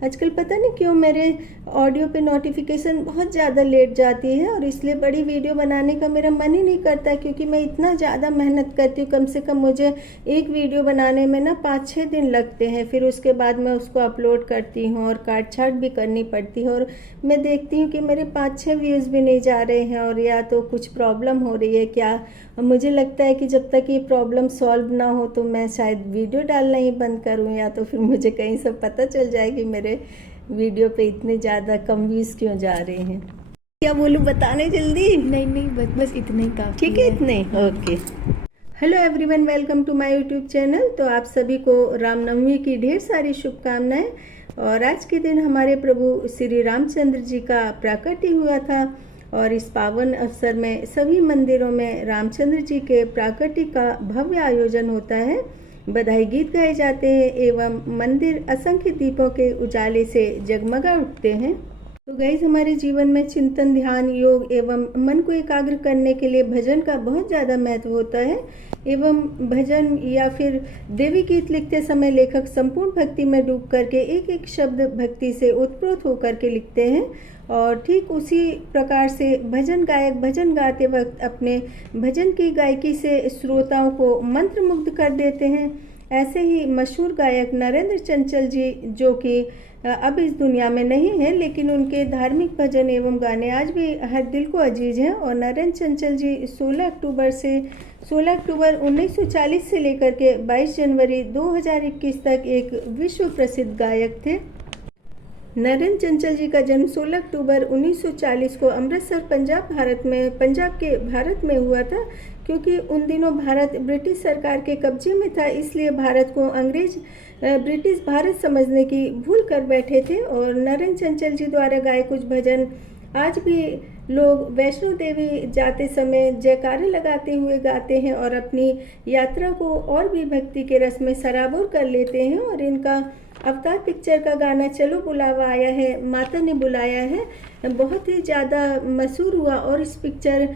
आजकल पता नहीं क्यों मेरे ऑडियो पे नोटिफिकेशन बहुत ज़्यादा लेट जाती है और इसलिए बड़ी वीडियो बनाने का मेरा मन ही नहीं करता, क्योंकि मैं इतना ज़्यादा मेहनत करती हूँ। कम से कम मुझे एक वीडियो बनाने में ना 5-6 दिन लगते हैं। फिर उसके बाद मैं उसको अपलोड करती हूँ और काट छाट भी करनी पड़ती है, और मैं देखती हूँ कि मेरे 5-6 व्यूज़ भी नहीं जा रहे हैं, और या तो कुछ प्रॉब्लम हो रही है क्या। मुझे लगता है कि जब तक ये प्रॉब्लम सॉल्व ना हो तो मैं शायद वीडियो डालना ही बंद करूँ, या तो फिर मुझे कहीं से पता चल जाए कि मेरे वीडियो पे इतने ज़्यादा कम व्यूज़ क्यों जा रहे हैं। क्या बोलूँ, बताने जल्दी? नहीं नहीं, बस इतना ही काफी ठीक है, इतने okay. Hello everyone, welcome to my YouTube channel. तो आप सभी को रामनवमी की ढेर सारी शुभकामनाएं। और आज के दिन हमारे प्रभु श्री रामचंद्र जी का प्राकट्य हुआ था, और इस पावन अवसर में सभी मंदिरों में रामचंद्र जी के प्राकट्य का भव्य आयोजन होता है। बधाई गीत गाए जाते हैं एवं मंदिर असंख्य दीपों के उजाले से जगमगा उठते हैं। तो गाइस, हमारे जीवन में चिंतन, ध्यान, योग एवं मन को एकाग्र करने के लिए भजन का बहुत ज़्यादा महत्व होता है। एवं भजन या फिर देवी गीत लिखते समय लेखक संपूर्ण भक्ति में डूब करके एक एक शब्द भक्ति से उत्प्रोत होकर के लिखते हैं, और ठीक उसी प्रकार से भजन गायक भजन गाते वक्त अपने भजन की गायकी से श्रोताओं को मंत्रमुग्ध कर देते हैं। ऐसे ही मशहूर गायक नरेंद्र चंचल जी, जो कि अब इस दुनिया में नहीं है, लेकिन उनके धार्मिक भजन एवं गाने आज भी हर दिल को अजीज हैं। और नरेंद्र चंचल जी 16 अक्टूबर 1940 से लेकर के 22 जनवरी 2021 तक एक विश्व प्रसिद्ध गायक थे। नरेंद्र चंचल जी का जन्म 16 अक्टूबर 1940 को अमृतसर, पंजाब के भारत में हुआ था। क्योंकि उन दिनों भारत ब्रिटिश सरकार के कब्जे में था, इसलिए भारत को ब्रिटिश भारत समझने की भूल कर बैठे थे। और नरेंद्र चंचल जी द्वारा गाए कुछ भजन आज भी लोग वैष्णो देवी जाते समय जयकारे लगाते हुए गाते हैं, और अपनी यात्रा को और भी भक्ति के रस में सराबोर कर लेते हैं। और इनका अवतार पिक्चर का गाना चलो बुलावा आया है, माता ने बुलाया है, बहुत ही ज़्यादा मशहूर हुआ। और इस पिक्चर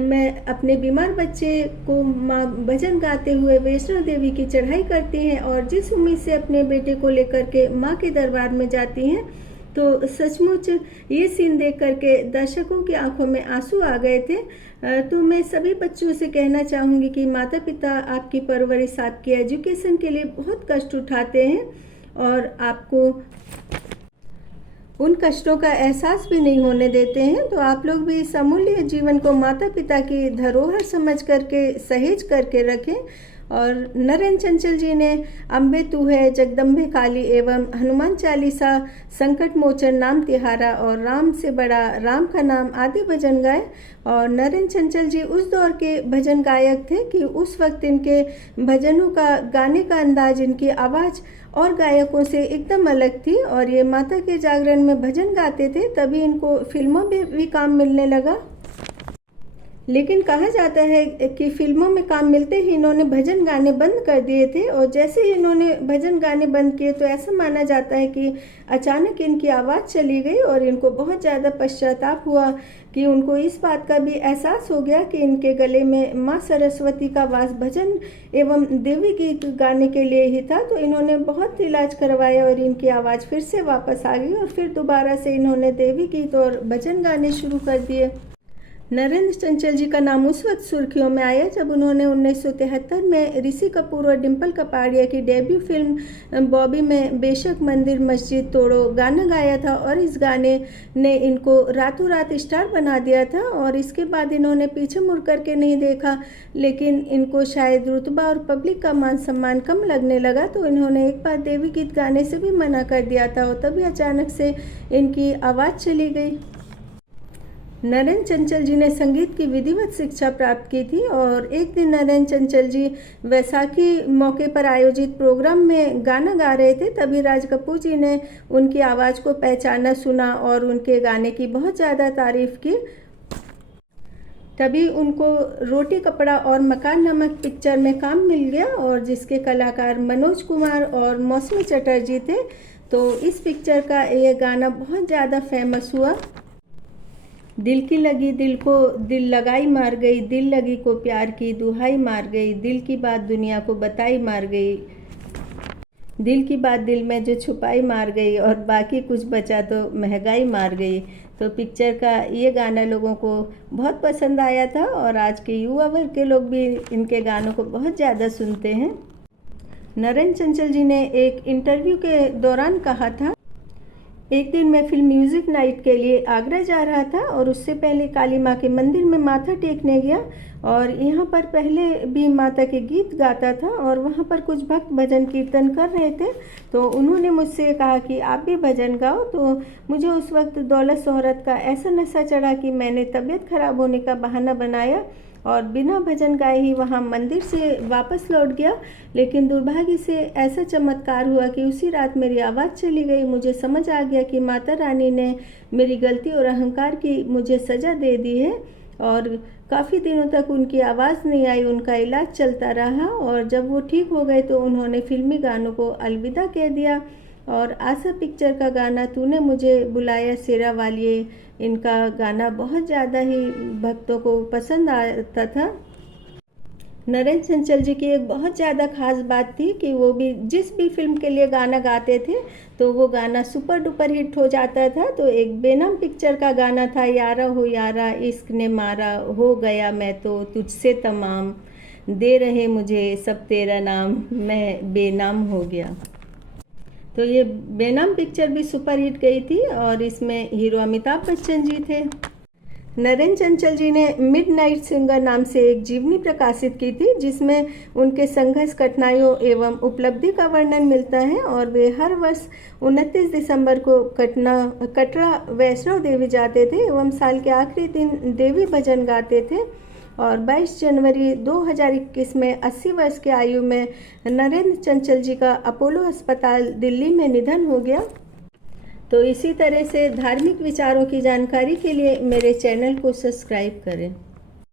में अपने बीमार बच्चे को माँ भजन गाते हुए वैष्णो देवी की चढ़ाई करती हैं, और जिस उम्मीद से अपने बेटे को लेकर के माँ के दरबार में जाती हैं, तो सचमुच ये सीन देख करके दर्शकों की आंखों में आंसू आ गए थे। तो मैं सभी बच्चों से कहना चाहूँगी कि माता पिता आपकी परवरिश, आपकी एजुकेशन के लिए बहुत कष्ट उठाते हैं, और आपको उन कष्टों का एहसास भी नहीं होने देते हैं। तो आप लोग भी इस अमूल्य जीवन को माता पिता की धरोहर समझ करके सहेज करके रखें। और नरेंद्र चंचल जी ने अम्बे तू है, जगदम्बे काली एवं हनुमान चालीसा, संकट मोचन, नाम तिहारा और राम से बड़ा, राम का नाम आदि भजन गाए। और नरेंद्र चंचल जी उस दौर के भजन गायक थे कि उस वक्त इनके भजनों का गाने का अंदाज, इनकी आवाज़ और गायकों से एकदम अलग थी। और ये माता के जागरण में भजन गाते थे, तभी इनको फिल्मों में भी काम मिलने लगा। लेकिन कहा जाता है कि फिल्मों में काम मिलते ही इन्होंने भजन गाने बंद कर दिए थे, और जैसे ही इन्होंने भजन गाने बंद किए तो ऐसा माना जाता है कि अचानक इनकी आवाज़ चली गई, और इनको बहुत ज़्यादा पश्चाताप हुआ कि उनको इस बात का भी एहसास हो गया कि इनके गले में माँ सरस्वती का वास भजन एवं देवी गीत गाने के लिए ही था। तो इन्होंने बहुत इलाज करवाया और इनकी आवाज़ फिर से वापस आ गई, और फिर दोबारा से इन्होंने देवी गीत और भजन गाने शुरू कर दिए। नरेंद्र चंचल जी का नाम उस वक्त सुर्खियों में आया जब उन्होंने 1973 में ऋषि कपूर और डिम्पल कपाड़िया की डेब्यू फिल्म बॉबी में बेशक मंदिर मस्जिद तोड़ो गाना गाया था, और इस गाने ने इनको रातों रात स्टार बना दिया था। और इसके बाद इन्होंने पीछे मुड़ करके नहीं देखा, लेकिन इनको शायद रुतबा और पब्लिक का मान सम्मान कम लगने लगा, तो इन्होंने एक बार देवी गीत गाने से भी मना कर दिया था, और तभी अचानक से इनकी आवाज़ चली गई। नरेंद्र चंचल जी ने संगीत की विधिवत शिक्षा प्राप्त की थी, और एक दिन नरेंद्र चंचल जी वैसाखी मौके पर आयोजित प्रोग्राम में गाना गा रहे थे, तभी राज कपूर जी ने उनकी आवाज़ को पहचाना, सुना और उनके गाने की बहुत ज़्यादा तारीफ की। तभी उनको रोटी कपड़ा और मकान नामक पिक्चर में काम मिल गया, और जिसके कलाकार मनोज कुमार और मौसमी चटर्जी थे। तो इस पिक्चर का ये गाना बहुत ज़्यादा फेमस हुआ। दिल की लगी दिल को दिल लगाई मार गई, दिल लगी को प्यार की दुहाई मार गई, दिल की बात दुनिया को बताई मार गई, दिल की बात दिल में जो छुपाई मार गई और बाकी कुछ बचा तो महंगाई मार गई। तो पिक्चर का ये गाना लोगों को बहुत पसंद आया था और आज के युवा वर्ग के लोग भी इनके गानों को बहुत ज़्यादा सुनते हैं। नरेंद्र चंचल जी ने एक इंटरव्यू के दौरान कहा था, एक दिन मैं फिल्म म्यूज़िक नाइट के लिए आगरा जा रहा था और उससे पहले काली माँ के मंदिर में माथा टेकने गया और यहाँ पर पहले भी माता के गीत गाता था और वहाँ पर कुछ भक्त भजन कीर्तन कर रहे थे। तो उन्होंने मुझसे कहा कि आप भी भजन गाओ। तो मुझे उस वक्त दौलत शोहरत का ऐसा नशा चढ़ा कि मैंने तबीयत खराब होने का बहाना बनाया और बिना भजन गाए ही वहाँ मंदिर से वापस लौट गया। लेकिन दुर्भाग्य से ऐसा चमत्कार हुआ कि उसी रात मेरी आवाज़ चली गई। मुझे समझ आ गया कि माता रानी ने मेरी गलती और अहंकार की मुझे सज़ा दे दी है और काफ़ी दिनों तक उनकी आवाज़ नहीं आई। उनका इलाज चलता रहा और जब वो ठीक हो गए तो उन्होंने फिल्मी गानों को अलविदा कह दिया। और आशा पिक्चर का गाना तूने मुझे बुलाया शेरा वालिए, इनका गाना बहुत ज़्यादा ही भक्तों को पसंद आता था। नरेंद्र चंचल जी की एक बहुत ज़्यादा ख़ास बात थी कि वो भी जिस भी फिल्म के लिए गाना गाते थे तो वो गाना सुपर डुपर हिट हो जाता था। तो एक बेनाम पिक्चर का गाना था, यारा हो यारा इश्क ने मारा, हो गया मैं तो तुझसे तमाम, दे रहे मुझे सब तेरा नाम, मैं बेनाम हो गया। तो ये बेनाम पिक्चर भी सुपर हिट गई थी और इसमें हीरो अमिताभ बच्चन जी थे। नरेंद्र चंचल जी ने मिडनाइट सिंगर नाम से एक जीवनी प्रकाशित की थी जिसमें उनके संघर्ष, कठिनाइयों एवं उपलब्धि का वर्णन मिलता है। और वे हर वर्ष 29 दिसंबर को कटरा वैष्णो देवी जाते थे एवं साल के आखिरी दिन देवी भजन गाते थे। और 22 जनवरी 2021 में 80 वर्ष की आयु में नरेंद्र चंचल जी का अपोलो अस्पताल दिल्ली में निधन हो गया। तो इसी तरह से धार्मिक विचारों की जानकारी के लिए मेरे चैनल को सब्सक्राइब करें।